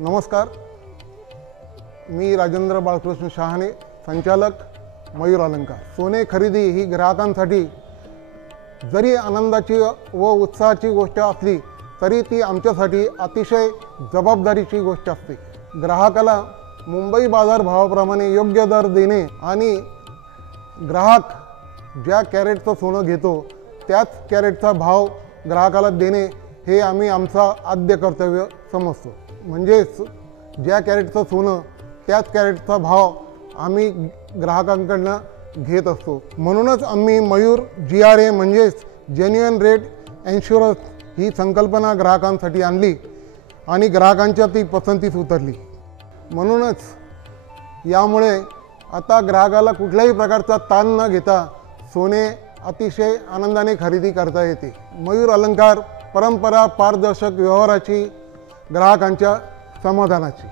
नमस्कार, मी राजेंद्र बाळकृष्ण शहाणे, संचालक मयूर अलंकार। सोने खरेदी ही ग्राहकांसाठी जरी आनंदाची व उत्साहाची गोष्ट असली तरी ती आमच्यासाठी अतिशय जबाबदारीची गोष्ट असते। ग्राहकाला मुंबई बाजार भावाप्रमाणे योग्य दर देणे आणि ग्राहक ज्या कॅरेटचं सोनं घेतो त्याच कॅरेटचा भाव ग्राहकाला देणे हे आम्ही आमचा आद्य कर्तव्य समजतो। म्हणजेच ज्या कॅरेटचं सोनं त्याच कॅरेटचा भाव आम्ही ग्राहकांकडून घेत असतो। म्हणूनच आम्ही मयूर GRA म्हणजेच जेन्युइन रेट इन्शुरन्स ही संकल्पना ग्राहकांसाठी आणली आणि ग्राहकांच्या ती पसंतीस उतरली। म्हणूनच यामुळे आता ग्राहकाला कुठल्याही प्रकारचा ताण न घेता सोने अतिशय आनंदाने खरेदी करता येते। मयूर अलंकार परंपरा पारदर्शक व्यवहाराची, ग्राहकांच्या समाधानाची।